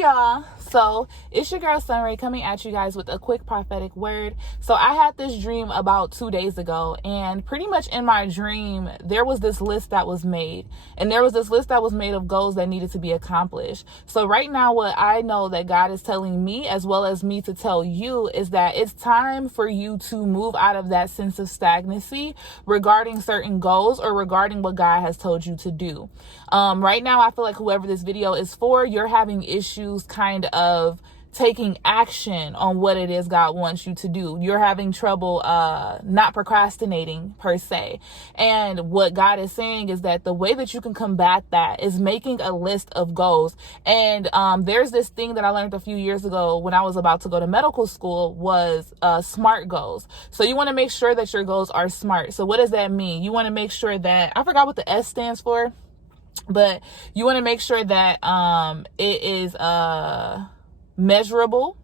y'all. So it's your girl Sunray coming at you guys with a quick prophetic word. So I had this dream about 2 days ago, and pretty much in my dream there was this list that was made, and there was this list that was made of goals that needed to be accomplished. So right now what I know that God is telling me, as well as me to tell you, is that it's time for you to move out of that sense of stagnancy regarding certain goals or regarding what God has told you to do. Right now I feel like whoever this video is for, you're having issues kind of taking action on what it is God wants you to do. You're having trouble not procrastinating per se. And what God is saying is that the way that you can combat that is making a list of goals. And there's this thing that I learned a few years ago when I was about to go to medical school was SMART goals. So you want to make sure that your goals are SMART. So what does that mean? You want to make sure that, I forgot what the S stands for, but you want to make sure that it is measurable.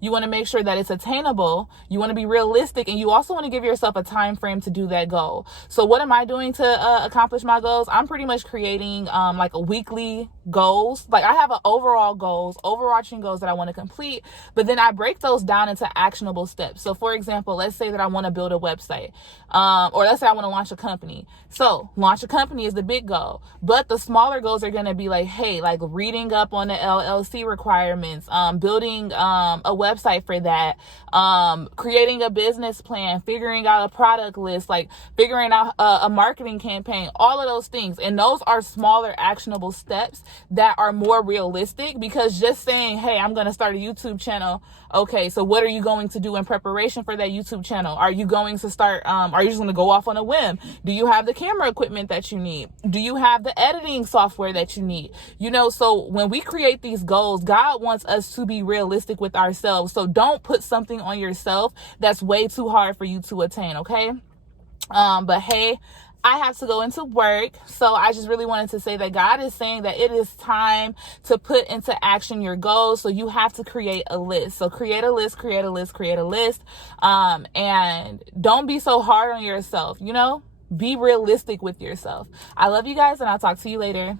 You want to make sure that it's attainable. You want to be realistic, and you also want to give yourself a time frame to do that goal. So what am I doing to accomplish my goals? I'm pretty much creating like a weekly goals. Like I have an overall goals, overarching goals that I want to complete, but then I break those down into actionable steps. So for example, let's say that I want to build a website, or let's say I want to launch a company. So launch a company is the big goal, but the smaller goals are going to be like, hey, like reading up on the LLC requirements, building a website for that, creating a business plan, figuring out a product list, like figuring out a marketing campaign, all of those things. And those are smaller actionable steps that are more realistic, because just saying, hey, I'm going to start a YouTube channel. Okay, so what are you going to do in preparation for that YouTube channel? Are you going to start, are you just going to go off on a whim? Do you have the camera equipment that you need? Do you have the editing software that you need? You know, so when we create these goals, God wants us to be realistic with ourselves. So don't put something on yourself that's way too hard for you to attain, okay? But hey, I have to go into work. So I just really wanted to say that God is saying that it is time to put into action your goals. So you have to create a list. So create a list, create a list, create a list. And don't be so hard on yourself, you know? Be realistic with yourself. I love you guys, and I'll talk to you later.